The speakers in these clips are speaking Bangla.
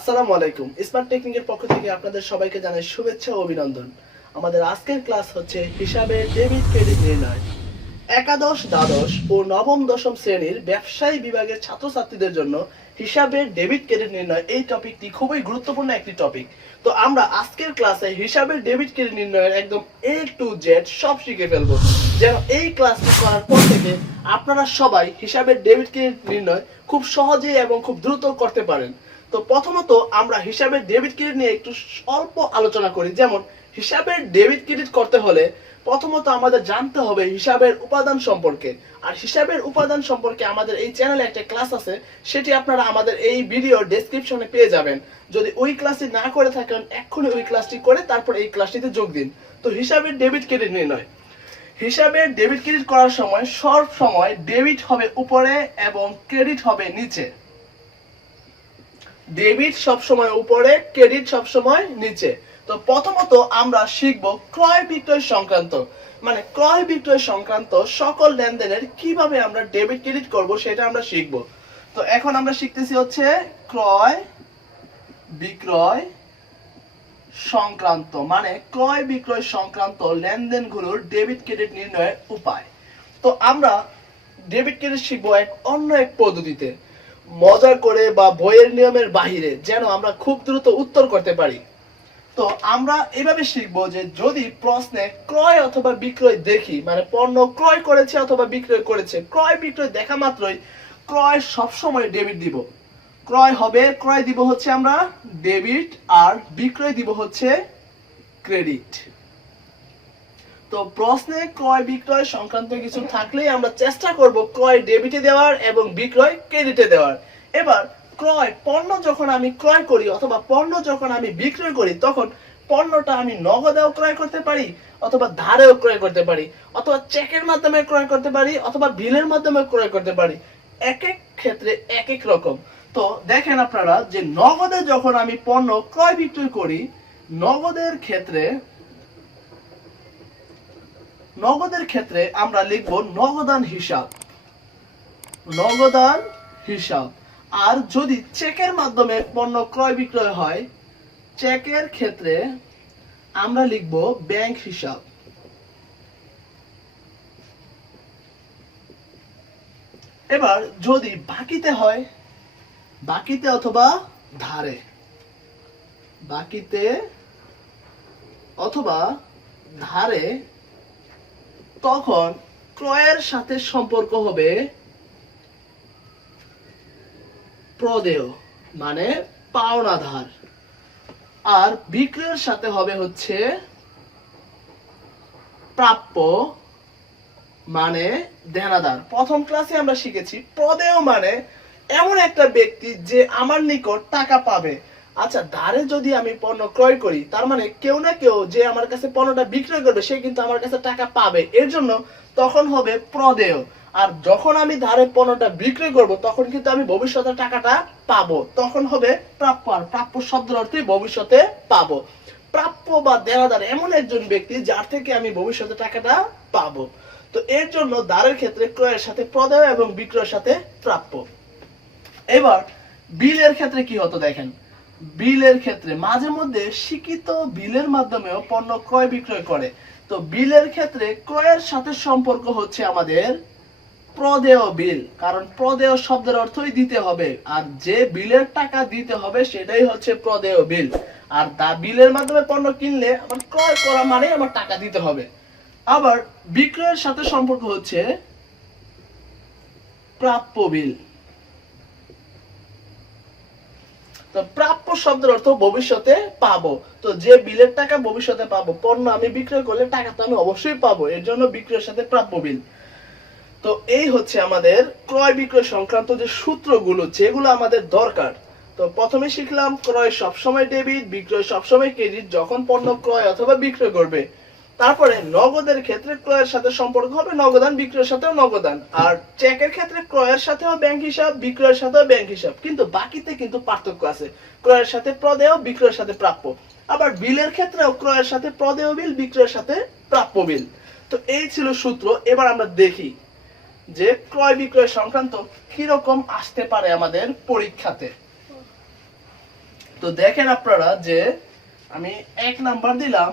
আসসালামু আলাইকুম। স্মার্ট টেকনিকের পক্ষ থেকে আপনাদের সবাইকে জানাই শুভেচ্ছা ও অভিনন্দন। আমাদের আজকের ক্লাস হচ্ছে হিসাবের ডেবিট ক্রেডিট নির্ণয়। একাদশ, দ্বাদশ ও নবম দশম শ্রেণীর ব্যবসায়ী বিভাগের ছাত্রছাত্রীদের জন্য হিসাবের ডেবিট ক্রেডিট নির্ণয় এই টপিকটি খুবই গুরুত্বপূর্ণ একটি টপিক। তো আমরা আজকের ক্লাসে হিসাবের ডেবিট ক্রেডিট নির্ণয়ের একদম A to Z সব শিখে ফেলবো, যেন এই ক্লাসটি করার পর থেকে আপনারা সবাই হিসাবের ডেবিট ক্রেডিট নির্ণয় খুব সহজেই এবং খুব দ্রুত করতে পারেন। তো প্রথমত আমরা হিসাবের ডেবিট ক্রেডিট নিয়ে একটু অল্প আলোচনা করি। যেমন হিসাবের ডেবিট ক্রেডিট করতে হলে প্রথমত আমাদের জানতে হবে হিসাবের উপাদান সম্পর্কে। আর হিসাবের উপাদান সম্পর্কে আমাদের এই চ্যানেলে একটা ক্লাস আছে, সেটি আপনারা আমাদের এই ভিডিওর ডেসক্রিপশনে পেয়ে যাবেন। যদি ওই ক্লাসটি না করে থাকেন এক্ষুনি ওই ক্লাসটি করে তারপর এই ক্লাসটিতে যোগ দিন। তো হিসাবের ডেবিট ক্রেডিট নির্ণয়। হিসাবের ডেবিট ক্রেডিট করার সময় সব সময় ডেবিট হবে উপরে এবং ক্রেডিট হবে নিচে। ডেবিট সব সময় উপরে, ক্রেডিট সব সময় নিচে। তো প্রথমত আমরা শিখব ক্রয় বিক্রয় সংক্রান্ত, মানে ক্রয় বিক্রয় সংক্রান্ত সকল লেনদেনের কিভাবে আমরা ডেবিট ক্রেডিট করব সেটা আমরা শিখব। তো এখন আমরা শিখতেছি হচ্ছে ক্রয় বিক্রয় সংক্রান্ত, মানে ক্রয় বিক্রয় সংক্রান্ত লেনদেনগুলোর ডেবিট ক্রেডিট নির্ণয়ের উপায়। তো আমরা ডেবিট ক্রেডিট শিখব অন্য এক পদ্ধতিতে, মজা করে বা বইয়ের নিয়মের বাহিরে, যেন আমরা খুব দ্রুত উত্তর করতে পারি। তো আমরা এভাবে শিখবো যে যদি প্রশ্নে ক্রয় অথবা বিক্রয় দেখি, মানে পণ্য ক্রয় করেছে অথবা বিক্রয় করেছে, ক্রয় বিক্রয় দেখা মাত্রই ক্রয় সবসময় ডেবিট দিব। ক্রয় হবে, ক্রয় দিব হচ্ছে আমরা ডেবিট, আর বিক্রয় দিব হচ্ছে ক্রেডিট। তো প্রশ্নে ক্রয় বিক্রয় সংক্রান্ত কিছু থাকলেই আমরা চেষ্টা করব ক্রয় ডেবিটে দেওয়ার এবং বিক্রয় ক্রেডিটে দেওয়ার। এবার ক্রয়, পণ্য যখন আমি ক্রয় করি অথবা পণ্য যখন আমি বিক্রয় করি, তখন পণ্যটা আমি নগদেও ক্রয় করতে পারি অথবা ধারেও ক্রয় করতে পারি, অথবা চেকের মাধ্যমে ক্রয় করতে পারি অথবা বিলের মাধ্যমে ক্রয় করতে পারি। এক এক ক্ষেত্রে এক এক রকম। তো দেখেন আপনারা যে নগদে যখন আমি পণ্য ক্রয় বিক্রয় করি, নগদের ক্ষেত্রে আমরা লিখব নগদান হিসাব, নগদান হিসাব। আর যদি চেকের মাধ্যমে পণ্য ক্রয় বিক্রয় হয়, চেকের ক্ষেত্রে আমরা লিখব ব্যাংক হিসাব। এবার যদি বাকিতে হয়, বাকিতে অথবা ধারে, বাকিতে অথবা ধারে, তখন ক্রয়ের সাথে সম্পর্ক হবে প্রদেয়, মানে পাওনাধার। আর বিক্রয়ের সাথে হবে হচ্ছে প্রাপ্য, মানে দেনাদার। প্রথম ক্লাসে আমরা শিখেছি প্রদেয় মানে এমন একটা ব্যক্তি যে আমার নিকট টাকা পাবে। আচ্ছা, ধারে যদি আমি পণ্য ক্রয় করি, তার মানে কেউ না কেউ যে আমার কাছে পণ্যটা বিক্রয় করবে সে কিন্তু আমার কাছে টাকা পাবে, এর জন্য তখন হবে প্রদেয়। আর যখন আমি ধারে পণ্যটা বিক্রয় করব তখন কিন্তু আমি ভবিষ্যতে টাকাটা পাবো, তখন হবে প্রাপ্য। আর প্রাপ্য শব্দের অর্থে ভবিষ্যতে পাবো। প্রাপ্য বা দেনাদার এমন একজন ব্যক্তি যার থেকে আমি ভবিষ্যতে টাকাটা পাবো। তো এর জন্য ধারের ক্ষেত্রে ক্রয়ের সাথে প্রদেয় এবং বিক্রয়ের সাথে প্রাপ্য। এবার বিলের ক্ষেত্রে কি হতো দেখেন, বিলের ক্ষেত্রে মাঝে মধ্যে স্বীকৃত বিলের মাধ্যমেও পণ্য ক্রয় বিক্রয় করে। তো বিলের ক্ষেত্রে ক্রয়ের সাথে সম্পর্ক হচ্ছে আমাদের প্রদেয় বিল, কারণ প্রদেয় শব্দের অর্থই দিতে হবে, আর যে বিলের টাকা দিতে হবে সেটাই হচ্ছে প্রদেয় বিল। আর বিলের মাধ্যমে পণ্য কিনলে আমার ক্রয় করা মানে আমার টাকা দিতে হবে। আবার বিক্রয়ের সাথে সম্পর্ক হচ্ছে প্রাপ্য বিল। তো প্রাপ্য শব্দের অর্থ ভবিষ্যতে পাবো। তো যে বিলের টাকা ভবিষ্যতে পাবো, পণ্য আমি বিক্রয় করলে টাকা তো আমি অবশ্যই পাবো, এর জন্য বিক্রয়ের সাথে প্রাপ্য বিল। তো এই হচ্ছে আমাদের ক্রয় বিক্রয় সংক্রান্ত যে সূত্রগুলো, যেগুলো আমাদের দরকার। তো প্রথমে শিখলাম ক্রয় সবসময় ডেবিট, বিক্রয় সবসময় ক্রেডিট যখন পণ্য ক্রয় অথবা বিক্রয় করবে। তারপরে নগদের ক্ষেত্রে ক্রয়ের সাথে সম্পর্ক হবে নগদান, বিক্রয়ের সাথেও নগদান। আর চেকের ক্ষেত্রে ক্রয়ের সাথেও ব্যাংক হিসাব, বিক্রয়ের সাথেও ব্যাংক হিসাব। কিন্তু বাকিতে কিন্তু পার্থক্য আছে, ক্রয়ের সাথে প্রদেয়, বিক্রয়ের সাথে প্রাপ্য। আবার বিলের ক্ষেত্রেও ক্রয়ের সাথে প্রদেয় বিল, বিক্রয়ের সাথে প্রাপ্য বিল। তো এই ছিল সূত্র। এবার আমরা দেখি যে ক্রয় বিক্রয় সংক্রান্ত কিরকম আসতে পারে আমাদের পরীক্ষাতে। তো দেখেন আপনারা যে আমি 1 নাম্বার দিলাম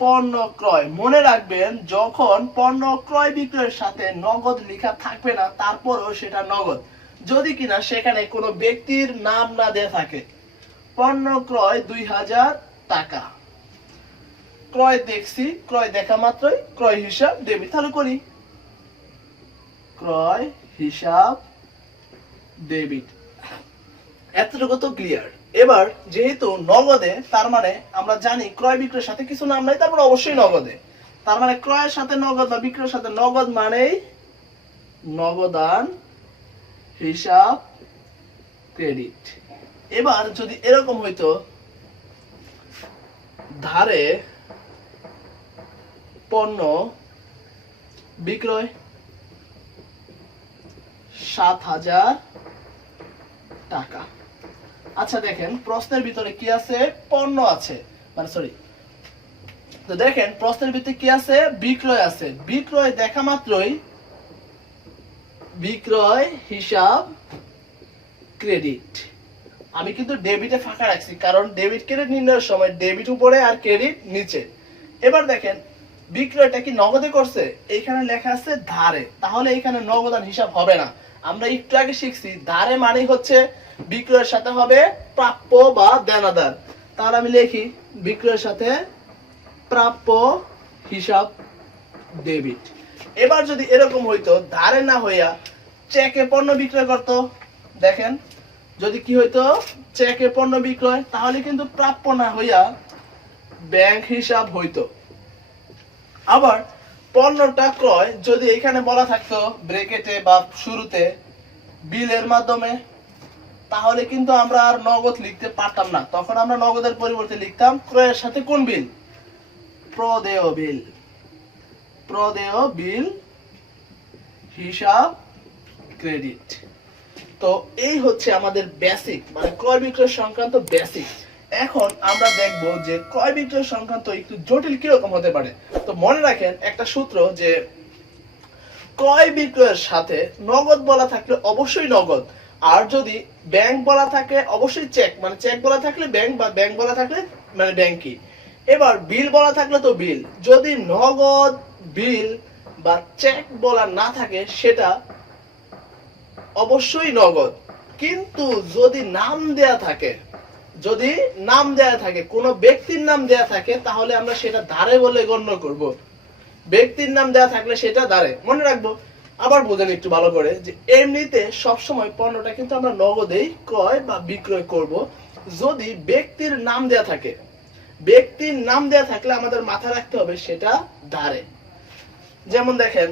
পণ্য ক্রয়। মনে রাখবেন যখন পণ্য ক্রয় বিক্রয়ের সাথে নগদ লেখা থাকবে না তারপরেও সেটা নগদ, যদি কিনা সেখানে কোনো ব্যক্তির নাম না দেয়া থাকে। পণ্য ক্রয় 2000 টাকা, ক্রয় দেখছি, ক্রয় দেখা মাত্রই ক্রয় হিসাব ডেবিট। তাহলে করি ক্রয় হিসাব ডেবিট। এতটুকু তো ক্লিয়ার। এবার যেহেতু নগদে, তার মানে আমরা জানি ক্রয় বিক্রয়ের সাথে কিছু নাম নাই, তারপর অবশ্যই নগদে। তার মানে ক্রয়ের সাথে নগদ বা বিক্রয়ের সাথে নগদ মানেই নগদান হিসাব ক্রেডিট। এবার যদি এরকম হইতো ধারে পণ্য বিক্রয় 7000 টাকা। আচ্ছা দেখেন প্রশ্নের ভিতরে কি আছে, পণ্য আছে, মানে সরি, তো দেখেন প্রশ্নের ভিতরে কি আছে, বিক্রয় আছে। বিক্রয় দেখা মাত্রই বিক্রয় হিসাব ক্রেডিট। আমি কিন্তু ডেবিটে ফাঁকা রাখছি, কারণ ডেবিট ক্রেডিট নির্ণয়ের সময় ডেবিট উপরে আর ক্রেডিট নিচে। এবার দেখেন বিক্রয়টা কি নগদে করছে, এখানে লেখা আছে ধারে, তাহলে এখানে নগদান হিসাব হবে না। আমরা একটু আগে শিখছি ধারে মানে হচ্ছে বিক্রয়ের সাথে হবে প্রাপ্য বা দেনাদার। তাহলে আমি লিখি বিক্রয়ের সাথে প্রাপ্য হিসাব ডেবিট। এবার যদি এরকম হইতো ধারে না হইয়া চেকে পণ্য বিক্রয় করত, দেখেন যদি কি হইতো চেকে পণ্য বিক্রয়, তাহলে কিন্তু প্রাপ্য না হইয়া ব্যাংক হিসাব হইতো। আবার পণ্যটা ক্রয় যদি এখানে বলা থাকতো ব্র্যাকেটে বা শুরুতে বিলের মাধ্যমে, তাহলে কিন্তু আমরা আর নগদ লিখতে পারতাম না। তখন আমরা নগদের পরিবর্তে লিখতাম ক্রয়ের সাথে কোন বিল, প্রদেয় বিল। প্রদেয় বিল হিসাব ক্রেডিট। তো এই হচ্ছে আমাদের বেসিক, মানে ক্রয় বিক্রয় সংক্রান্ত বেসিক। এখন আমরা দেখব যে ক্রয় বিক্রয় সংক্রান্ত একটু জটিল কিরকম হতে পারে। তো মনে রাখেন একটা সূত্র, যে ক্রয় বিক্রয়ের সাথে নগদ বলা থাকলে অবশ্যই নগদ, আর যদি ব্যাংক বলা থাকে অবশ্যই চেক, মানে চেক বলা থাকলে ব্যাংক, বা ব্যাংক বলা থাকলে মানে ব্যাংকই। এবার বিল বলা থাকলে তো বিল। যদি নগদ, বিল বা চেক বলা না থাকে সেটা অবশ্যই নগদ। কিন্তু যদি নাম দেয়া থাকে, যদি নাম দেয়া থাকে, কোনো ব্যক্তির নাম দেয়া থাকে, তাহলে আমরা সেটা ধারে বলে গণ্য করব। ব্যক্তির নাম দেয়া থাকলে সেটা ধারে, মনে রাখবো। আবার বোঝেন একটু ভালো করে যে এমনিতে সবসময় পণ্যটা কিন্তু আমরা নগদেই ক্রয় বা বিক্রয় করব। যদি ব্যক্তির নাম দেয়া থাকে, ব্যক্তির নাম দেয়া থাকলে আমাদের মাথায় রাখতে হবে সেটা ধারে। যেমন দেখেন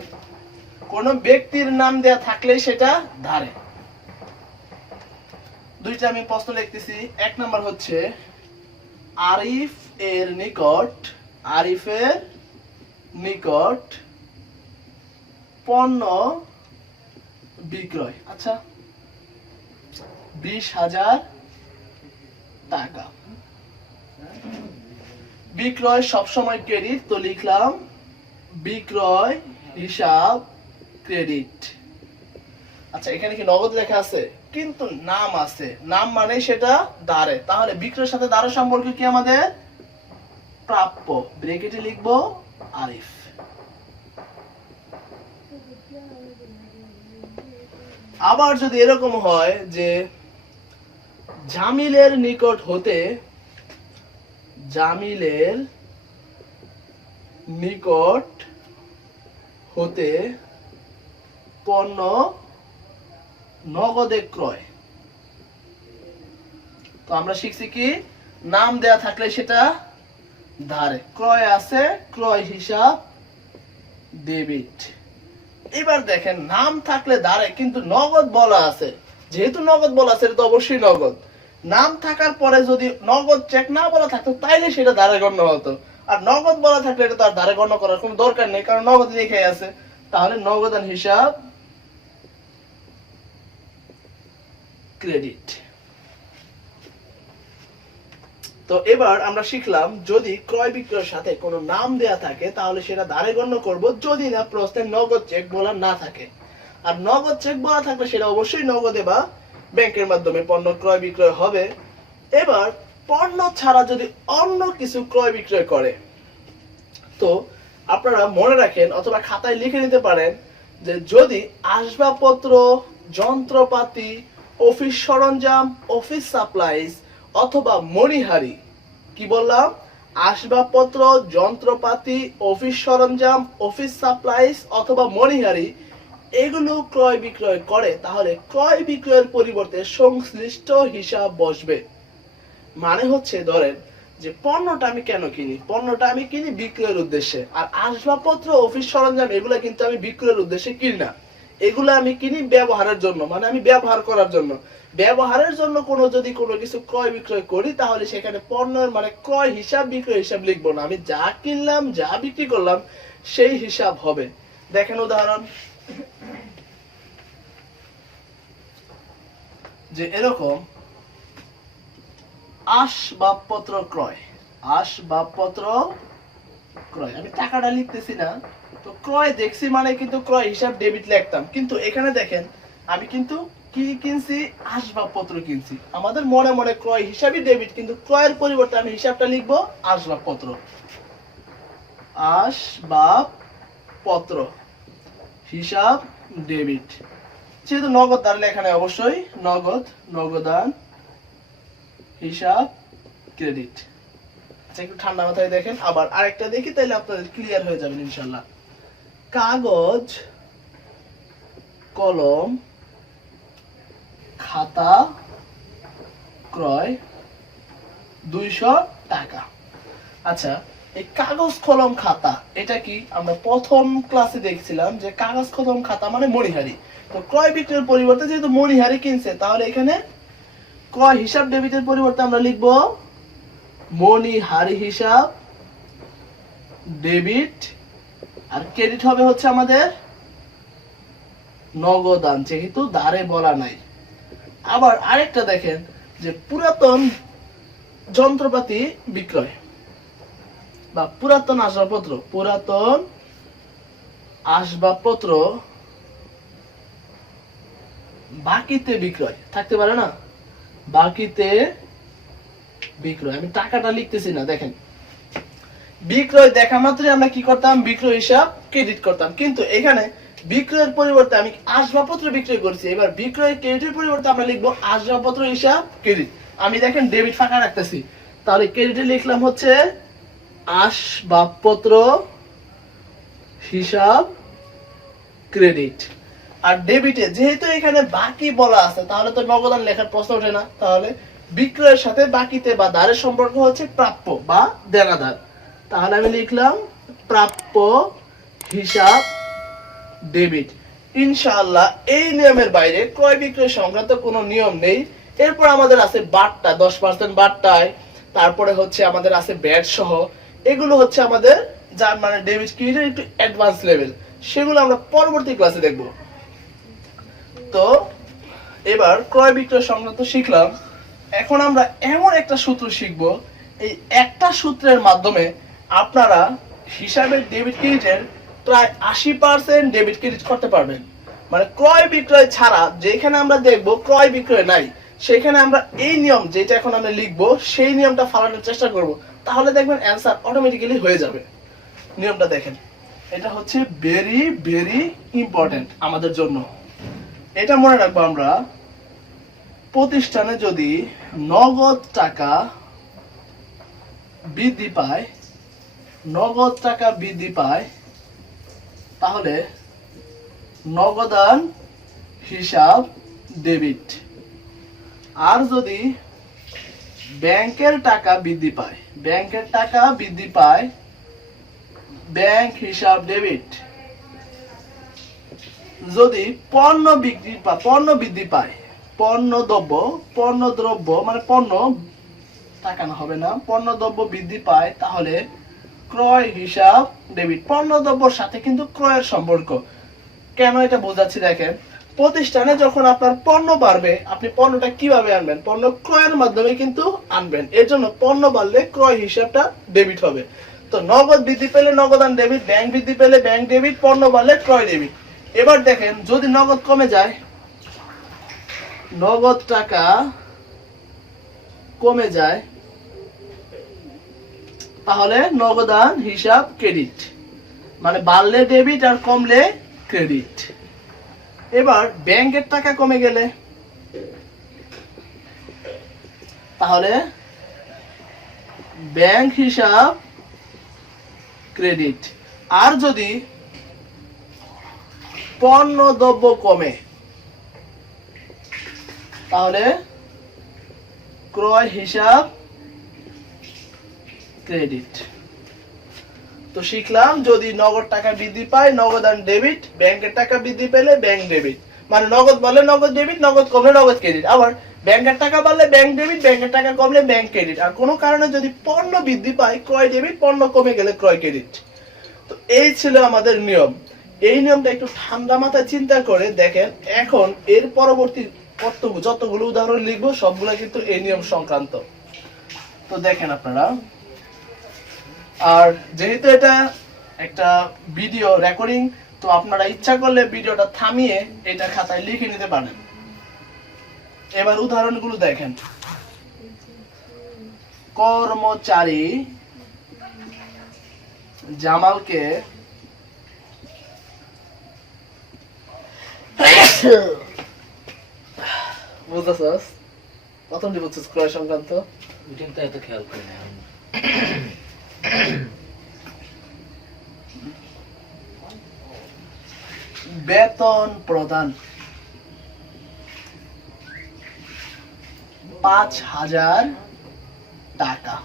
কোন ব্যক্তির নাম দেয়া থাকলে সেটা ধারে। দুইটা আমি প্রশ্ন লিখতেছি। 1 নাম্বার হচ্ছে আরিফ এর নিকট, আরিফের নিকট পণ্য বিক্রয়, আচ্ছা 20,000 টাকা। বিক্রয় সবসময় ক্রেডিট, তো লিখলাম বিক্রয় হিসাব ক্রেডিট। আচ্ছা এখানে কি নগদ লেখা আছে, কিন্তু নাম আছে, নাম মানে সেটা ধারে। তাহলে বিক্রয়ের সাথে ধারে সম্পর্ক কি আমাদের প্রাপ্য, ব্র্যাকেটে লিখবো আরিফ। আবার যদি এরকম হয় যে জামিলের নিকট হতে, জামিলের নিকট হতে পণ্য নগদে ক্রয়, তো আমরা শিখছি কি নাম দেয়া থাকলে সেটা ধারে, ক্রয় আছে ক্রয় হিসাব ডেবিট। এবার দেখেন নাম থাকলে ধারে, কিন্তু নগদ বলা আছে, যেহেতু নগদ বলা আছে এটা তো অবশ্যই নগদ। নাম থাকার পরে যদি নগদ চেক না বলা থাকতো তাইলে সেটা ধারে গণ্য হতো, আর নগদ বলা থাকলে এটা তো আর ধারে গণ্য করার কোনো দরকার নেই, কারণ নগদ লেখা আছে। তাহলে নগদান হিসাব ক্রেডিট। তো এবার আমরা শিখলাম যদি ক্রয় বিক্রয়ের সাথে কোনো নাম দেয়া থাকে তাহলে সেটা ধারে গণ্য করব, যদি না প্রশ্নে নগদ চেক বলা না থাকে। আর নগদ চেক বলা থাকলে সেটা অবশ্যই নগদে বা ব্যাংকের মাধ্যমে পণ্য ক্রয় বিক্রয় হবে। এবার পণ্য ছাড়া যদি অন্য কিছু ক্রয় বিক্রয় করে, তো আপনারা মনে রাখেন অথবা খাতায় লিখে নিতে পারেন যে যদি আসবাবপত্র, যন্ত্রপাতি, অফিস সরঞ্জাম, অফিস সাপ্লাইজ অথবা মণিহারি, কি বললাম, আসবাবপত্র, যন্ত্রপাতি, অফিস সরঞ্জাম, অফিস সাপ্লাইজ অথবা মণিহারি এগুলো ক্রয় বিক্রয় করে, তাহলে ক্রয় বিক্রয়ের পরিবর্তে সংশ্লিষ্ট হিসাব বসবে। মানে হচ্ছে ধরেন যে পণ্যটা আমি কেন কিনি, পণ্যটা আমি কিনি বিক্রয়ের উদ্দেশ্যে, আর আসবাবপত্র, অফিস সরঞ্জাম এগুলা কিন্তু আমি বিক্রয়ের উদ্দেশ্যে কিনি না, এগুলো আমি কিনি ব্যবহারের জন্য, মানে আমি ব্যবহার করার জন্য। ব্যবহারের জন্য যদি কোনো কিছু ক্রয় বিক্রয় করি, তাহলে সেখানে পণ্যের মানে ক্রয় হিসাব, বিক্রয় হিসাব লিখবো না, আমি যা কিনলাম, যা বিক্রি করলাম সেই হিসাব হবে। দেখেন উদাহরণ, যে এরকম আসবাবপত্র ক্রয়, আসবাবপত্র ক্রয়, আমি টাকাটা লিখতেছি না, তো ক্রয় দেখছি মানে কিন্তু ক্রয় হিসাব ডেবিট লিখতাম, কিন্তু এখানে দেখেন আমি কিন্তু কি কিনছি, আসবাবপত্র কিনছি, আমাদের মনে মনে ক্রয় হিসাবই ডেবিট, কিন্তু ক্রয়ের পরিবর্তে আমি হিসাবটা লিখবো আসবাবপত্র, আসবাবপত্র হিসাব ডেবিট। যেহেতু নগদ দ্বারা লেখা নেই, অবশ্যই নগদ, নগদান হিসাব ক্রেডিট। আচ্ছা, একটু ঠান্ডা মাথায় দেখেন, আবার আরেকটা দেখি, তাহলে আপনাদের ক্লিয়ার হয়ে যাবেন ইনশাল্লাহ। কাগজ, কলম, খাতা ক্রয় 200 টাকা। আচ্ছা, এই কাগজ, কলম, খাতা এটা কি আমরা প্রথম ক্লাসে দেখছিলাম যে কাগজ, কলম, খাতা মানে মণিহারি। তো ক্রয় বিক্রয়ের পরিবর্তে যেহেতু মণিহারি কিনছে, তাহলে এখানে ক্রয় হিসাব ডেবিটের পরিবর্তে আমরা লিখব মণিহারি হিসাব ডেবিট, আর ক্রেডিট হবে হচ্ছে আমাদের নগদান, যেহেতু দ্বারে বলা নাই। আবার আরেকটা দেখেন যে পুরাতন যন্ত্রপাতি বিক্রয় বা পুরাতন আসবাবপত্র, পুরাতন আসবাবপত্র বাকিতে বিক্রয় থাকতে পারে না, বাকিতে বিক্রয়, আমি টাকাটা লিখতেছি না, দেখেন বিক্রয় দেখা মাত্রই আমরা কি করতাম, বিক্রয় হিসাব ক্রেডিট করতাম, কিন্তু এখানে বিক্রয়ের পরিবর্তে আমি আসবাবপত্র বিক্রয় করছি, এবার বিক্রয় ক্রেডিটের পরিবর্তে আমরা লিখবো আসবাবপত্র হিসাব ক্রেডিট। আমি দেখেন ডেবিট ফাঁকা রাখতেছি, তাহলে ক্রেডিটে লিখলাম হচ্ছে আসবাবপত্র হিসাব ক্রেডিট। আর ডেবিটে যেহেতু এখানে বাকি বলা আছে, তাহলে তো নগদান লেখার প্রশ্ন ওঠে না, তাহলে বিক্রয়ের সাথে বাকিতে বা দারের সম্পর্ক হচ্ছে প্রাপ্য বা দেনাদার, তাহলে আমি লিখলাম প্রাপ্য হিসাব ডেবিট। ইনশাআল্লাহ এই নিয়মের বাইরে ক্রয় বিক্রয় সংক্রান্ত কোনো নিয়ম নেই। এরপর আমাদের আছে বাট্টা, 10% বাট্টায়, তারপরে হচ্ছে আমাদের আছে ব্যাট সহ, এগুলো হচ্ছে আমাদের যার মানে ডেবিট ক্রেডিটের একটু অ্যাডভান্স লেভেল, সেগুলো আমরা পরবর্তী ক্লাসে দেখব। তো এবার ক্রয় বিক্রয় সংক্রান্ত শিখলাম, এখন আমরা এমন একটা সূত্র শিখব, এই একটা সূত্রের মাধ্যমে আপনারা হিসাবের ডেবিট ক্রেডিটের প্রায় 80% ডেবিট ক্রেডিট করতে পারবেন। মানে ক্রয় বিক্রয় ছাড়া যেখানে আমরা দেখব ক্রয় বিক্রয় নাই, সেখানে আমরা এই নিয়ম যেটা এখন আমরা লিখবো সেই নিয়মটা ফলানোর চেষ্টা করব, তাহলে দেখবেন অ্যান্সার অটোমেটিক্যালি হয়ে যাবে। নিয়মটা দেখেন, এটা হচ্ছে ভেরি ভেরি ইম্পর্টেন্ট আমাদের জন্য, এটা মনে রাখবো আমরা। প্রতিষ্ঠানে যদি নগদ টাকা বৃদ্ধি পায়, নগদ টাকা বৃদ্ধি পায়, তাহলে নগদান হিসাব ডেবিট। আর যদি ব্যাংকের টাকা বৃদ্ধি পায়, ব্যাংকের টাকা বৃদ্ধি পায়, ব্যাংক হিসাব ডেবিট। যদি পণ্য বিক্রি বা পণ্য বৃদ্ধি পায়, পণ্য দ্রব্য মানে পণ্য টাকা না হবে না, পণ্য দ্রব্য বৃদ্ধি পায়, তাহলে ক্রয় হিসাব ডেবিট। পণ্য দ্রব্যের সাথে কিন্তু ক্রয়ের সম্পর্ক, কেন এটা বোঝাচ্ছি দেখেন, প্রতিষ্ঠানে যখন আপনার পণ্য বাড়বে, আপনি পণ্যটা কিভাবে আনবেন, পণ্য ক্রয়ের মাধ্যমে কিন্তু আনবেন, এর জন্য পণ্য বাড়লে ক্রয় হিসাবটা ডেবিট হবে। তো নগদ বৃদ্ধি পেলে নগদান ডেবিট, ব্যাংক বৃদ্ধি পেলে ব্যাংক ডেবিট, পণ্য বাড়লে ক্রয় ডেবিট। এবার দেখেন যদি নগদ কমে যায়, নগদ টাকা কমে যায় তাহলে নগদান হিসাব ক্রেডিট, মানে বাড়লে ডেবিট আর কমলে ক্রেডিট। এবার ব্যাংকের টাকা কমে গেলে তাহলে ব্যাংক হিসাব ক্রেডিট। আর যদি পণ্য দ্রব্য কমে তাহলে ক্রয় হিসাব ক্রেডিট। তো শিখলাম যদি নগদ টাকা বৃদ্ধি পায় নগদান ডেবিট, ব্যাংকের টাকা বৃদ্ধি পেলে ব্যাংক ডেবিট, মানে নগদ বাড়লে নগদ ডেবিট, নগদ কমলে নগদ ক্রেডিট। আবার ব্যাংকের টাকা বাড়লে ব্যাংক ডেবিট, ব্যাংকের টাকা কমলে ব্যাংক ক্রেডিট। আর কোনো কারণে যদি পণ্য বৃদ্ধি পায় ক্রয় ডেবিট, পণ্য কমে গেলে ক্রয় ক্রেডিট। তো এই ছিল আমাদের নিয়ম। এই নিয়মটা একটু ঠান্ডা মাথায় চিন্তা করে দেখেন। এখন এর পরবর্তী যতগুলো উদাহরণ লিখবো সবগুলো কিন্তু এই নিয়ম সংক্রান্ত। তো দেখেন আপনারা, আর যেহেতু এটা একটা ভিডিও রেকর্ডিং, তো আপনারা ইচ্ছা করলে ভিডিওটা থামিয়ে এটা খাতায় লিখে নিতে পারেন। এবার উদাহরণগুলো দেখেন। কর্মচারী জামালকে বুঝতেছস? প্রথমটি বুঝছিস ক্রয় সংক্রান্ত? তো এত খেয়াল করি না। বেতন প্রদান ৫,০০০ টাকা।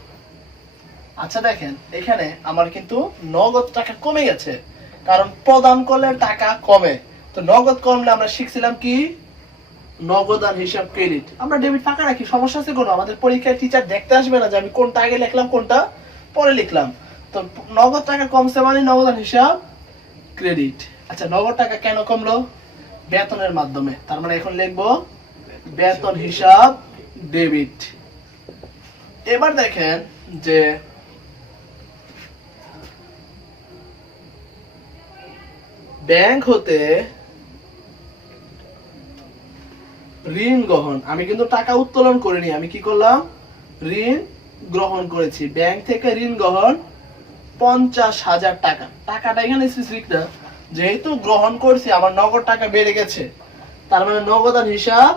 আচ্ছা দেখেন, এখানে আমার কিন্তু নগদ টাকা কমে গেছে, কারণ প্রদান করলে টাকা কমে। তো নগদ কমলে আমরা শিখছিলাম কি? নগদান হিসাব ক্রেডিট। আমরা ডেবিট ফাঁকা রাখি, সমস্যা আছে কোনো? আমাদের পরীক্ষায় টিচার দেখতে আসবে না যে আমি কোনটা আগে লিখলাম কোনটা পরে লিখলাম। তো নগদ টাকা কমছে মানে নগদান হিসাব ক্রেডিট। আচ্ছা, নগদ টাকা কেন কমলো? বেতনের মাধ্যমে। তার মানে এখন লিখবো বেতন হিসাব ডেবিট। এবার দেখেন যে ব্যাংক হতে ঋণ গ্রহণ। আমি কিন্তু টাকা উত্তোলন করিনি, আমি কি করলাম? ঋণ গ্রহণ করেছি। ব্যাংক থেকে ঋণ গ্রহণ ৫০,০০০ টাকা। টাকাটা এখানে স্পেসিফিক না, যেহেতু গ্রহণ করছি আমার নগদ টাকা বেড়ে গেছে, তার মানে নগদান হিসাব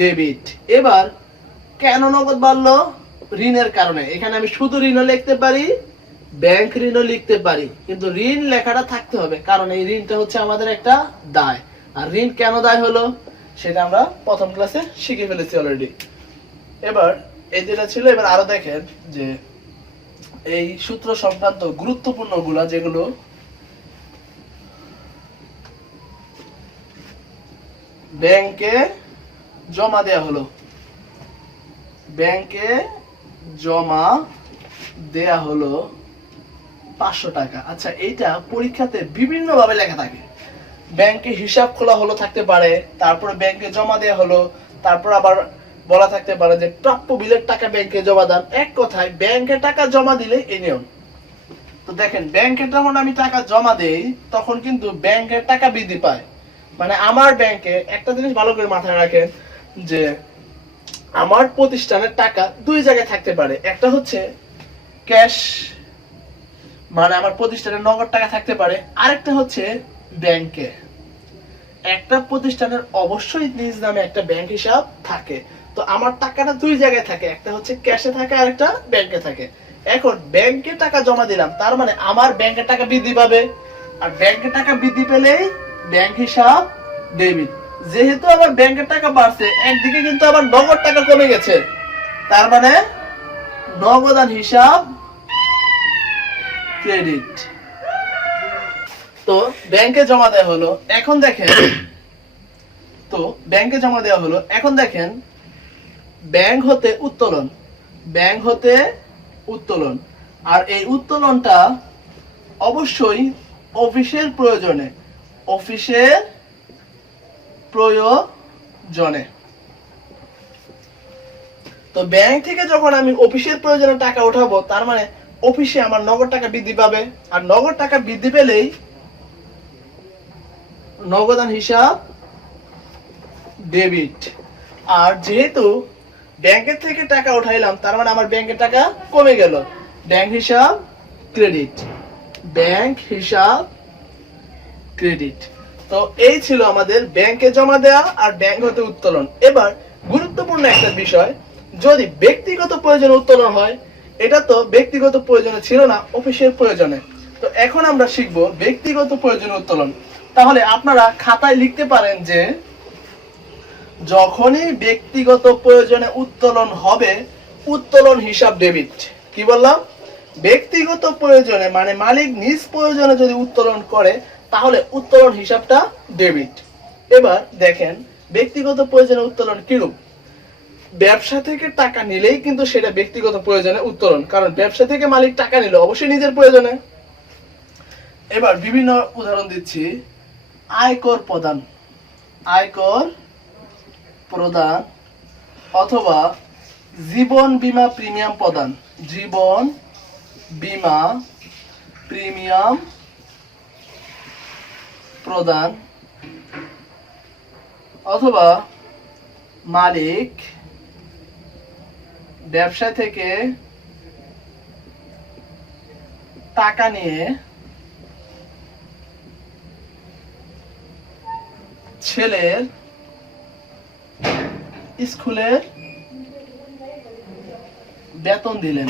ডেবিট। এবার কেন নগদ বাড়লো? ঋণের কারণে। এখানে আমি শুধু ঋণও লিখতে পারি, ব্যাংক ঋণও লিখতে পারি, কিন্তু ঋণ লেখাটা থাকতে হবে, কারণ এই ঋণটা হচ্ছে আমাদের একটা দায়। আর ঋণ কেন দায় হলো সেটা আমরা প্রথম ক্লাসে শিখে ফেলেছি অলরেডি। এবার এই যেটা ছিল, এবার আরো দেখেন যে এই সূত্র সংক্রান্ত গুরুত্বপূর্ণ গুলা যেগুলো ব্যাংকে জমা দেয়া হলো, ব্যাংকে জমা দেয়া হলো ৫০০ টাকা। আচ্ছা, এইটা পরীক্ষাতে বিভিন্ন ভাবে লেখা থাকে। ব্যাংকে হিসাব খোলা হলো থাকতে পারে, তারপরে ব্যাংকে জমা দেয়া হলো, তারপর আবার বলা থাকতে পারে যে প্রাপ্য বিলের টাকা ব্যাংকে জমা দেন। এক কথায় ব্যাংকে টাকা জমা দিলে এই নিয়ম। তো দেখেন, ব্যাংকে যখন আমি টাকা জমা দেই তখন কিন্তু ব্যাংকের টাকা বৃদ্ধি পায়। মানে আমার ব্যাংকে একটা জিনিস ভালো করে মাথায় রাখেন যে আমার প্রতিষ্ঠানের টাকা দুই জায়গায় থাকতে পারে। একটা হচ্ছে ক্যাশ, মানে আমার প্রতিষ্ঠানের নগদ টাকা থাকতে পারে, আরেকটা হচ্ছে ব্যাংকে। একটা প্রতিষ্ঠানের অবশ্যই নিজ নামে একটা ব্যাংক হিসাব থাকে। তো আমার টাকাটা দুই জায়গায় থাকে, একটা হচ্ছে ক্যাশে থাকে আর একটা ব্যাংকে থাকে। এখন ব্যাংকে টাকা জমা দিলাম, তার মানে আমার ব্যাংকের টাকা বৃদ্ধি পাবে, আর ব্যাংকের টাকা বৃদ্ধি পেলেই ব্যাংক হিসাব ডেবিট। যেহেতু আমার ব্যাংকের টাকা বাড়ছে, একদিকে কিন্তু আমার নগদ টাকা কমে গেছে, তার মানে নগদান হিসাব ক্রেডিট। তো ব্যাংকে জমা দেওয়া হলো। এখন দেখেন, তো ব্যাংকে জমা দেওয়া হলো, এখন দেখেন ব্যাংক হতে উত্তোলন, ব্যাংক হতে উত্তোলন। আর এই উত্তোলনটা অবশ্যই অফিসের প্রয়োজনে, অফিসের প্রয়োজনে। তো ব্যাংক থেকে যখন আমি অফিসের প্রয়োজনে টাকা উঠাবো, তার মানে অফিসে আমার নগদ টাকা বৃদ্ধি পাবে, আর নগদ টাকা বৃদ্ধি পেলেই নগদান হিসাব ডেবিট। আর যেহেতু ব্যাংকের থেকে টাকা উঠাইলাম, তার মানে আমার ব্যাংকের টাকা কমে গেল। ব্যাংক হিসাব ক্রেডিট, ব্যাংক হিসাব ক্রেডিট। তো এই ছিল আমাদের ব্যাংকে জমা দেওয়া আর ব্যাংক হতে উত্তোলন। এবার গুরুত্বপূর্ণ একটা বিষয়, যদি ব্যক্তিগত প্রয়োজনে উত্তোলন হয়, এটা তো ব্যক্তিগত প্রয়োজনে ছিল না, অফিসের প্রয়োজনে। তো এখন আমরা শিখব ব্যক্তিগত প্রয়োজনে উত্তোলন। তাহলে আপনারা খাতায় লিখতে পারেন যে যখনই ব্যক্তিগত প্রয়োজনে উত্তোলন হবে, উত্তোলন হিসাব ডেবিট। কি বললাম? ব্যক্তিগত প্রয়োজনে মানে মালিক নিজ প্রয়োজনে যদি উত্তোলন করে, তাহলে উত্তোলন হিসাবটা ডেবিট। এবার দেখেন ব্যক্তিগত প্রয়োজনে উত্তোলন কিরূপ। ব্যবসা থেকে টাকা নিলেই কিন্তু সেটা ব্যক্তিগত প্রয়োজনে উত্তোলন, কারণ ব্যবসা থেকে মালিক টাকা নিল অবশ্যই নিজের প্রয়োজনে। এবার বিভিন্ন উদাহরণ দিচ্ছি। আয়কর প্রদান, আয়কর প্রদান, অথবা জীবন বীমা প্রিমিয়াম প্রদান, জীবন বীমা প্রিমিয়াম প্রদান, অথবা মালিক ব্যবসা থেকে টাকা নিয়ে ছেলের স্কুলের বেতন দিলেন।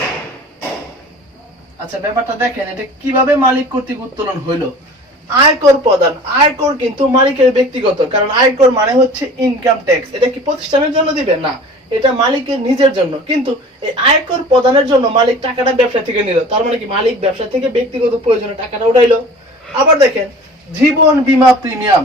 আচ্ছা, ব্যাপারটা দেখেন এটা কিভাবে মালিক কর্তৃক উত্তোলন হইল। আয়কর প্রদান, আয়কর কিন্তু মালিকের ব্যক্তিগত, কারণ আয়কর মানে হচ্ছে ইনকাম ট্যাক্স। এটা কি প্রতিষ্ঠানের জন্য দিবেন? না, এটা মালিকের নিজের জন্য। কিন্তু এই আয়কর প্রদানের জন্য মালিক টাকাটা ব্যবসা থেকে নিল, তার মানে কি মালিক ব্যবসা থেকে ব্যক্তিগত প্রয়োজনে টাকাটা উঠাইলো। আবার দেখেন জীবন বীমা প্রিমিয়াম,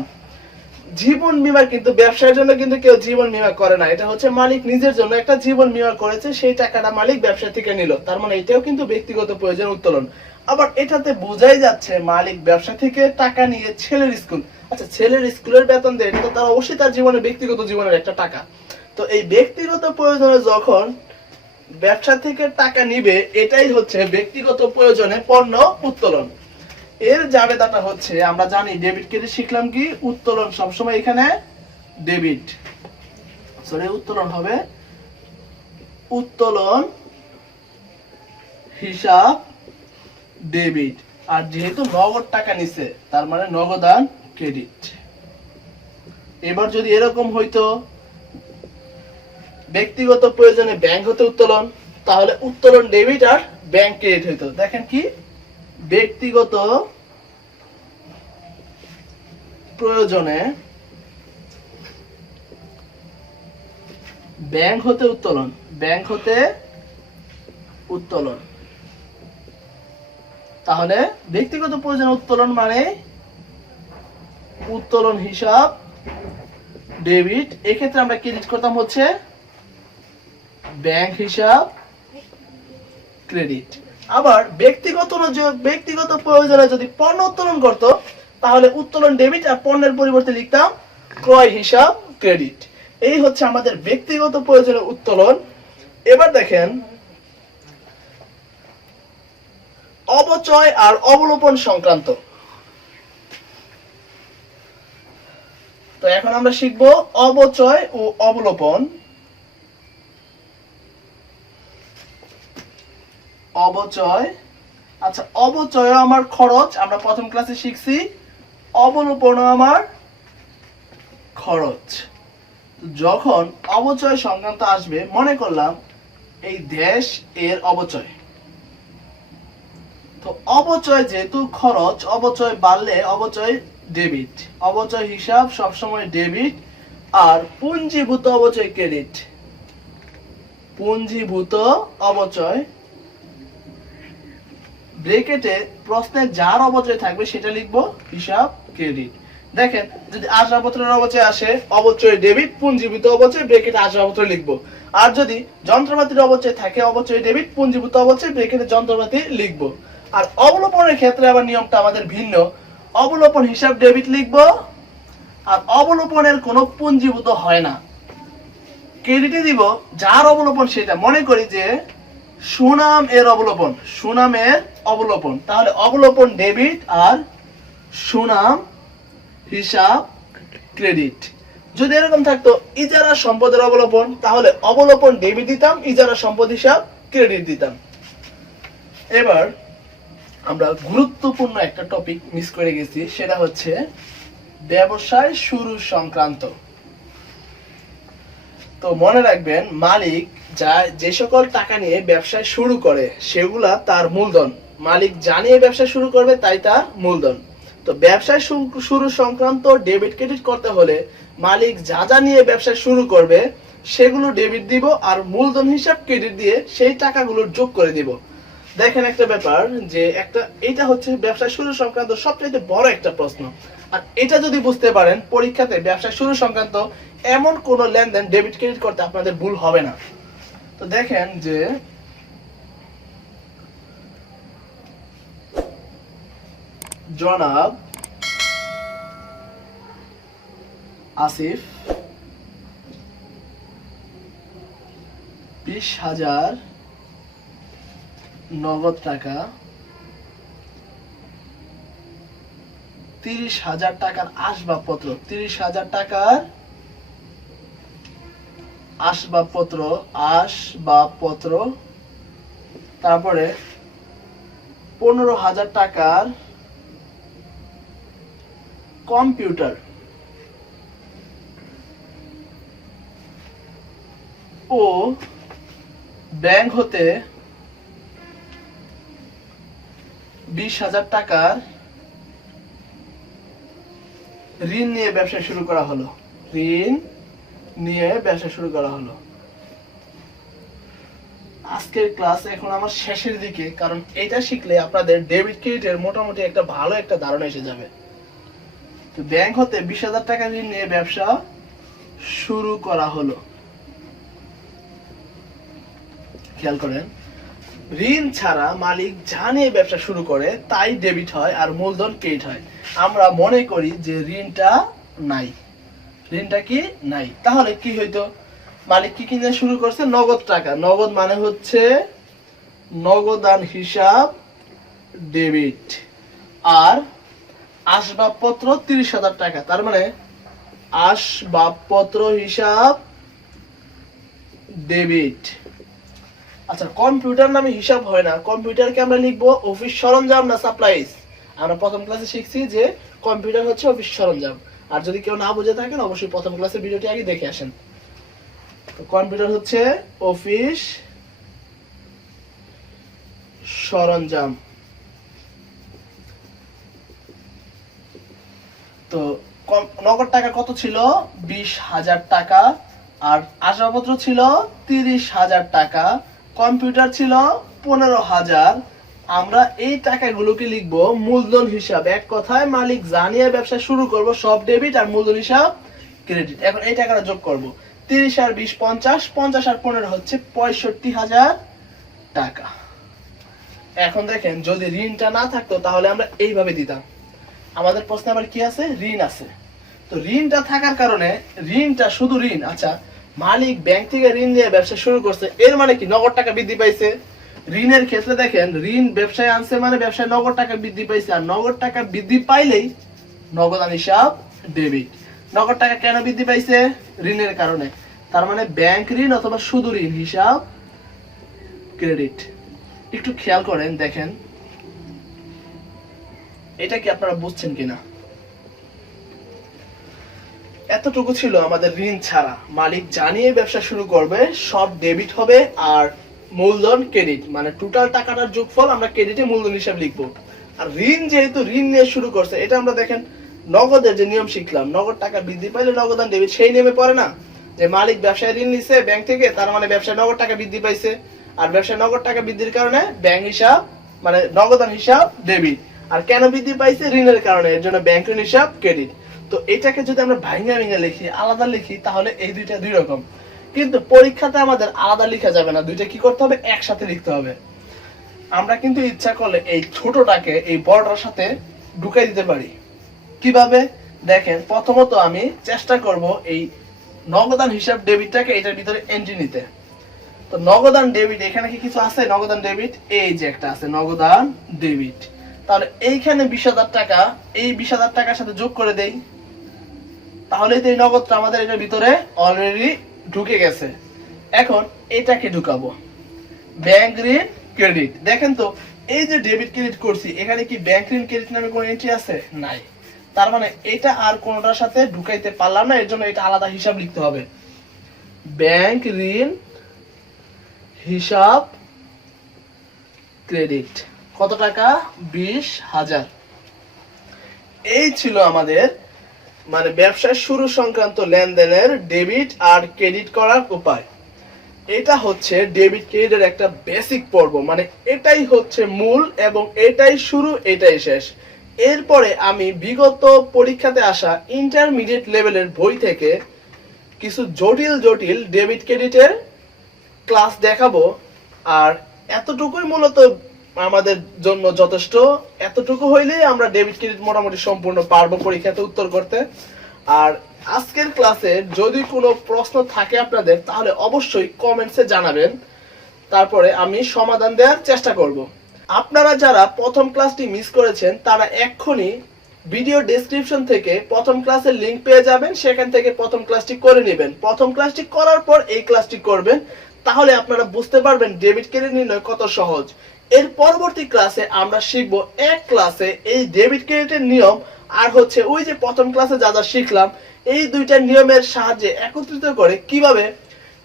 জীবন বীমা কিন্তু ব্যবসার জন্য কিন্তু কেউ জীবন বীমা করে না, এটা হচ্ছে মালিক নিজের জন্য একটা জীবন বীমা করেছে, সেই টাকাটা মালিক ব্যবসা থেকে নিল, তার মানে এটাও কিন্তু ব্যক্তিগত প্রয়োজন উত্তোলন। আবার এটাতে বোঝাই যাচ্ছে মালিক ব্যবসা থেকে টাকা নিয়ে ছেলের স্কুল, আচ্ছা ছেলের স্কুলের বেতন দেয়, এটা তো তার অবশ্যই তার জীবনের ব্যক্তিগত জীবনের একটা টাকা। তো এই ব্যক্তিগত প্রয়োজনে যখন ব্যবসা থেকে টাকা নিবে, এটাই হচ্ছে ব্যক্তিগত প্রয়োজনে পণ্য উত্তোলন। এর জাবেদাটা হচ্ছে, আমরা জানি ডেবিট ক্রেডিট শিখলাম কি, উত্তোলন সবসময় এখানে ডেবিট, সরি উত্তোলন হবে উত্তোলন হিসাব ডেবিট। আর যেহেতু নগদ টাকা নিছে, তার মানে নগদান ক্রেডিট। এবার যদি এরকম হইতো ব্যক্তিগত প্রয়োজনে ব্যাংক হতে উত্তোলন, তাহলে উত্তোলন ডেবিট আর ব্যাংক ক্রেডিট হইতো। দেখেন কি, ব্যক্তিগত প্রয়োজনে ব্যাংক হতে উত্তোলন, ব্যাংক হতে উত্তোলন, তাহলে ব্যক্তিগত প্রয়োজনে উত্তোলন মানে উত্তোলন হিসাব ডেবিট। এক্ষেত্রে আমরা ক্রেডিট করতাম হচ্ছে ব্যাংক হিসাব ক্রেডিট। আবার ব্যক্তিগত প্রয়োজনে যদি পণ্য উত্তোলন করত, তাহলে উত্তোলন ডেবিট আর পণ্যের পরিবর্তে লিখতাম ক্রয় হিসাব ক্রেডিট। এই হচ্ছে আমাদের ব্যক্তিগত প্রয়োজনে উত্তোলন। এবার দেখেন অবচয় আর অবলোপন সংক্রান্ত। তো এখন আমরা শিখব অবচয় ও অবলোপন। অবচয়, আচ্ছা অবচয় আমার খরচ, আমরা প্রথম ক্লাসে শিখছি। অবলোপন আমার খরচ। যখন অবচয় সংক্রান্ত আসবে, মনে করলাম এই দেশ এর অবচয়, তো অবচয় যেহেতু খরচ, অবচয় বাড়লে অবচয় ডেবিট, অবচয় হিসাব সবসময় ডেবিট। আর পুঞ্জীভূত অবচয় ক্রেডিট, পুঞ্জীভূত অবচয় ব্র্যাকেটে প্রশ্নে যার অবচয় থাকবে সেটা লিখবো হিসাব ক্রেডিট। দেখেন যদি আসবাবপত্রের অবচয় আসে, অবচয় ডেবিট, পুঞ্জীভূত অবচয় ব্র্যাকেটে আসবাবপত্র লিখবো। আর যদি যন্ত্রপাতির অবচয় থাকে, অবচয় ডেবিট, পুঞ্জীভূত অবচয় ব্র্যাকেটে যন্ত্রপাতি লিখবো। আর অবলোপনের ক্ষেত্রে আবার নিয়মটা আমাদের ভিন্ন, অবলোপন হিসাব ডেবিট লিখবো, আর অবলোপনের কোনো পুঞ্জীভূত হয় না, ক্রেডিটে দিব যার অবলোপন সেটা। মনে করি যে সুনাম এর অবলোপন, সুনামের অবলোপন, তাহলে অবলোপন ডেবিট আর সুনাম হিসাব ক্রেডিট। যদি এরকম থাকতো ইজারা সম্পদের অবলোপন, তাহলে অবলোপন ডেবিট দিতাম, ইজারা সম্পদ হিসাব ক্রেডিট দিতাম। এবার আমরা গুরুত্বপূর্ণ একটা টপিক মিস করে গেছি, সেটা হচ্ছে ব্যবসায় শুরু সংক্রান্ত। তো মনে রাখবেন, মালিক যে সকল টাকা নিয়ে ব্যবসায় শুরু করে সেগুলা তার মূলধন। মালিক জানিয়ে ব্যবসা শুরু করবে তাই তার মূলধন। তো ব্যবসায় শুরু সংক্রান্ত ডেবিট ক্রেডিট করতে হলে মালিক যা যা নিয়ে ব্যবসা শুরু করবে সেগুলো ডেবিট দিব, আর মূলধন হিসাব ক্রেডিট দিয়ে সেই টাকাগুলো যোগ করে দিব। দেখেন একটা ব্যাপার, যে এটা হচ্ছে ব্যবসা শুরু সংক্রান্ত সবচেয়ে বড় একটা প্রশ্ন। আর এটা যদি বুঝতে পারেন, পরীক্ষাতে ব্যবসা শুরু সংক্রান্ত এমন কোন লেনদেন ডেবিট ক্রেডিট করতে আপনাদের ভুল হবে না। তো দেখেন যে জনাব আসিফ 20,000 নগদ টাকা, 30,000 টাকার আসবাবপত্র, 30,000 টাকার আসবাবপত্র, তারপরে 15,000 টাকার কম্পিউটার ও ব্যাংক হতে 20,000 টাকার ঋণ নিয়ে ব্যবসা শুরু করা হলো। আজকের ক্লাস এখন আমার শেষের দিকে, কারণ এটা শিখলে আপনাদের ডেবিট ক্রেডিটের মোটামুটি একটা ভালো একটা ধারণা এসে যাবে। তো ব্যাংক হতে 20,000 টাকা ঋণ নিয়ে ব্যবসা শুরু করা হলো। খেয়াল করেন, ঋণ ছাড়া মালিক যা নিয়ে ব্যবসা শুরু করে তাই ডেবিট হয় আর মূলধন ক্রেডিট হয়। আমরা মনে করি যে ঋণটা কি নাই, তাহলে কি হইতো? মালিক কি কিনে শুরু করছে? নগদ টাকা। নগদ মানে হচ্ছে নগদান হিসাব ডেবিট, আর আসবাবপত্র 30,000 টাকা, তার মানে আসবাবপত্র হিসাব ডেবিট। আচ্ছা, কম্পিউটার নামে হিসাব হয় না, কম্পিউটারকে আমরা লিখবো অফিস সরঞ্জাম না সাপ্লাইজ। আমরা প্রথম ক্লাসে শিখছি যে কম্পিউটার হচ্ছে অফিস সরঞ্জাম। আর যদি কেউ না বুঝে থাকেন অবশ্যই প্রথম ক্লাসের ভিডিওটি আগে দেখে আসেন। তো কম্পিউটার হচ্ছে অফিস সরঞ্জাম। তো নগদ টাকা কত ছিল? 20,000 টাকা, আর আসবাবপত্র ছিল 30,000 টাকা, কম্পিউটার ছিল 15,000। আমরা এই টাকাগুলোকে লিখবো মূলধন হিসাব। এক কথায় মালিক জানিয়ে ব্যবসা শুরু করব, সব ডেবিট আর মূলধন হিসাব ক্রেডিট। এখন এই টাকাটা যোগ করব, 30 আর 20 50, 50 আর 15 হচ্ছে 65,000 টাকা। এখন দেখেন, যদি ঋণটা না থাকতো তাহলে আমরা এইভাবে দিতাম। আমাদের প্রশ্নে আবার কি আছে? ঋণ আছে। তো ঋণটা থাকার কারণে, ঋণটা শুধু ঋণ। আচ্ছা, মালিক ব্যাংক থেকে ঋণ নিয়ে ব্যবসা শুরু করছে, এর মানে কি নগদ টাকা বৃদ্ধি পাইছে। ঋণের ক্ষেত্রে দেখেন, ঋণ ব্যবসায় আনছে মানে ব্যবসায় নগদ টাকা বৃদ্ধি পাইছে, আর নগদ টাকা বৃদ্ধি পাইলেই নগদান হিসাব ডেবিট। নগদ টাকা কেন বৃদ্ধি পাইছে? ঋণের কারণে, তার মানে ব্যাংক ঋণ অথবা শুধু ঋণ হিসাব ক্রেডিট। একটু খেয়াল করেন, দেখেন এটা কি আপনারা বুঝছেন কিনা? এতটুকু ছিল আমাদের ঋণ ছাড়া। মালিক জানিয়ে ব্যবসা শুরু করবে, সব ডেবিট হবে আর মূলধন ক্রেডিট, মানে টোটাল টাকাটার যোগফল আমরা ক্রেডিটে মূলধন হিসাব লিখবো। আর ঋণ যেহেতু ঋণ নিয়ে শুরু করছে, এটা আমরা দেখেন নগদের যে নিয়ম শিখলাম, নগদ টাকা বৃদ্ধি পাইলে নগদান ডেবিট, সেই নিয়মে পড়ে না যে মালিক ব্যবসায় ঋণ নিছে ব্যাংক থেকে, তার মানে ব্যবসায় নগদ টাকা বৃদ্ধি পাইছে, আর ব্যবসায় নগদ টাকা বৃদ্ধির কারণে ব্যাংক হিসাব মানে নগদান হিসাব ডেবিট। আর কেন বৃদ্ধি পাইছে? ঋণের কারণে, এর জন্য ব্যাংক ঋণ হিসাব ক্রেডিট। তো এটাকে যদি আমরা ভাঙা লিখি, আলাদা লিখি, তাহলে এই দুইটা দুই রকম। কিন্তু পরীক্ষাতে আমাদের আলাদা লেখা যাবে না, দুইটা কি করতে হবে? একসাথে লিখতে হবে। আমরা কিন্তু ইচ্ছা করলে এই ছোটটাকে এই বড়টার সাথে ঢুকাই দিতে পারি। কিভাবে? দেখেন, প্রথমত আমি চেষ্টা করব এই নগদান হিসাব ডেবিটটাকে এটার ভিতরে এন্ট্রি নিতে। তো নগদান ডেবিট, এখানে কি কিছু আছে? নগদান ডেবিট, এই যে একটা আছে নগদান ডেবিট। তাহলে এইখানে 20,000 টাকা, এই 20,000 টাকার সাথে যোগ করে দেই, তাহলে তো এই নগদটা আমাদের এটার ভিতরে অলরেডি ঢুকে গেছে। এখন এটাকে ঢুকাবো ব্যাংক ঋণ ক্রেডিট। দেখেন তো এই যে ডেবিট ক্রেডিট করছি, এখানে কি ব্যাংক ঋণ ক্রেডিট নামে কোনো এন্ট্রি আছে? নাই। তার মানে এটা আর কোনোটার সাথে ঢুকাইতে পারলাম না, এর জন্য এটা আলাদা হিসাব লিখতে হবে। ব্যাংক ঋণ হিসাব ক্রেডিট কত টাকা? 20,000। এই ছিল আমাদের মানে ব্যবসার শুরু সংক্রান্ত লেনদেনের ডেবিট আর ক্রেডিট করার উপায়। এটা হচ্ছে ডেবিট ক্রেডিটের একটা বেসিক পর্ব, মানে এটাই হচ্ছে মূল এবং এটাই শুরু এটাই শেষ। এরপরে আমি বিগত পরীক্ষাতে আসা ইন্টারমিডিয়েট লেভেলের বই থেকে কিছু জটিল জটিল ডেবিট ক্রেডিটের ক্লাস দেখাবো। আর এতটুকুই মূলত আমাদের জন্য যথেষ্ট। এতটুকু হইলেই আমরা ডেবিট ক্রেডিট মোটামুটি সম্পূর্ণ পারবো পরীক্ষাতে উত্তর করতে। আর আজকের ক্লাসে যদি কোনো প্রশ্ন থাকে আপনাদের, তাহলে অবশ্যই কমেন্টসে জানাবেন, তারপরে আমি সমাধান দেওয়ার চেষ্টা করব। আপনারা যারা প্রথম ক্লাসটি মিস করেছেন তারা এক্ষুনি ভিডিও ডেসক্রিপশন থেকে প্রথম ক্লাসের লিংক পেয়ে যাবেন, সেখান থেকে প্রথম ক্লাসটি করে নেবেন। প্রথম ক্লাসটি করার পর এই ক্লাসটি করবেন, তাহলে আপনারা বুঝতে পারবেন ডেবিট ক্রেডিট নির্ণয় কত সহজ। এর পরবর্তী ক্লাসে আমরা শিখব এক ক্লাসে এই ডেবিট ক্রেডিটের নিয়ম আর হচ্ছে ওই যে প্রথম ক্লাসে যা যা শিখলাম এই দুইটা নিয়মের সাহায্যে একত্রিত করে কিভাবে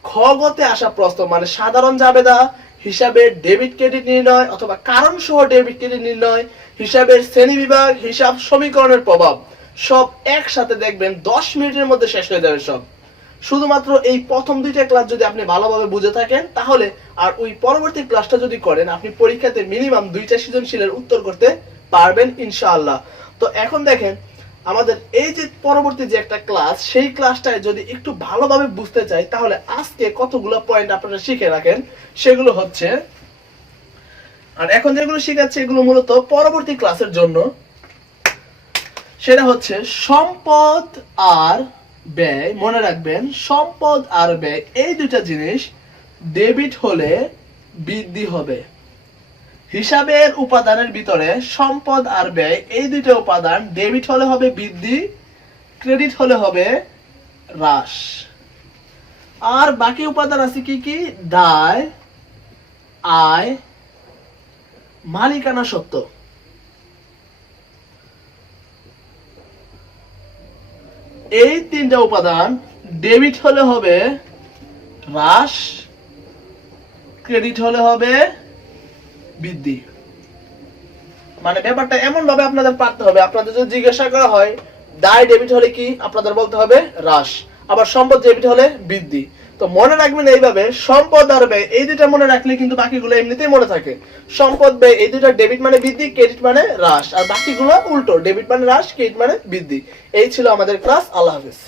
খ গতে আসা প্রশ্ন মানে সাধারণ জাবেদা হিসাবে ডেবিট ক্রেডিট নির্ণয় অথবা কারণ সহ ডেবিট ক্রেডিট নির্ণয়, হিসাবের শ্রেণী বিভাগ, হিসাব সমীকরণের প্রভাব সব একসাথে দেখবেন 10 মিনিটের মধ্যে শেষ হয়ে যাবে সব। শুধুমাত্র এই প্রথম দুইটা ক্লাস যদি আপনি ভালোভাবে বুঝে থাকেন তাহলে আর ওই পরবর্তী ক্লাসটা যদি করেন আপনি পরীক্ষাতে মিনিমাম 2টা সৃজনশীলের উত্তর করতে পারবেন ইনশাআল্লাহ। তো এখন দেখেন আমাদের এই যে পরবর্তী যে একটা ক্লাস, সেই ক্লাসটায় যদি একটু ভালোভাবে বুঝতে চাই তাহলে আজকে কতগুলো পয়েন্ট আপনারা শিখে রাখেন। সেগুলো হচ্ছে, আর এখন যেগুলো শিখাচ্ছে এগুলো মূলত পরবর্তী ক্লাসের জন্য। সেটা হচ্ছে সম্পদ আর ব্যয়। মনে রাখবেন সম্পদ আর ব্যয় এই দুইটা জিনিস ডেবিট হলে বৃদ্ধি হবে। হিসাবের উপাদানের ভিতরে সম্পদ আর ব্যয় এই দুইটা উপাদান ডেবিট হলে হবে বৃদ্ধি, ক্রেডিট হলে হবে হ্রাস। আর বাকি উপাদান আছে কি কি? দায়, আয়, মালিকানা সত্ত্ব। এই তিনটা উপাদান ডেবিট হলে হবে হ্রাস, ক্রেডিট হলে হবে বৃদ্ধি। মানে ব্যাপারটা এমন ভাবে আপনাদের পারতে হবে, আপনাদের যদি জিজ্ঞাসা করা হয় দায় ডেবিট হলে কি, আপনাদের বলতে হবে হ্রাস, আবার সম্পদ ডেবিট হলে বৃদ্ধি। তো মনে রাখবেন এইভাবে সম্পদ আর ব্যয় এই দুইটা মনে রাখলে কিন্তু বাকিগুলো এমনিতেই মনে থাকে। সম্পদ ব্যয় এই দুইটা ডেবিট মানে বৃদ্ধি, ক্রেডিট মানে হ্রাস, আর বাকিগুলো উল্টো, ডেবিট মানে হ্রাস, ক্রেডিট মানে বৃদ্ধি। এই ছিল আমাদের ক্লাস। আল্লাহ হাফেজ।